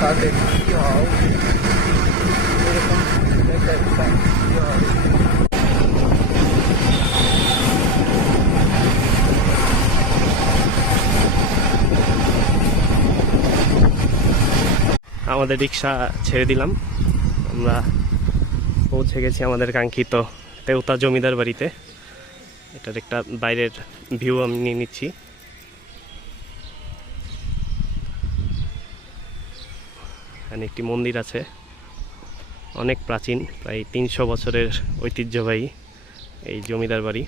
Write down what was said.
তাদের। আমাদের রিক্সা ছেড়ে দিলাম আমরা পৌঁছে গেছি আমাদের কাঙ্ক্ষিত তেওতা জমিদার বাড়িতে এটার একটা বাইরের ভিউ আমি নিয়ে নিচ্ছি এখানে একটি মন্দির আছে। অনেক প্রাচীন প্রায় তিনশো বছরের ঐতিহ্যবাহী এই জমিদার বাড়ি।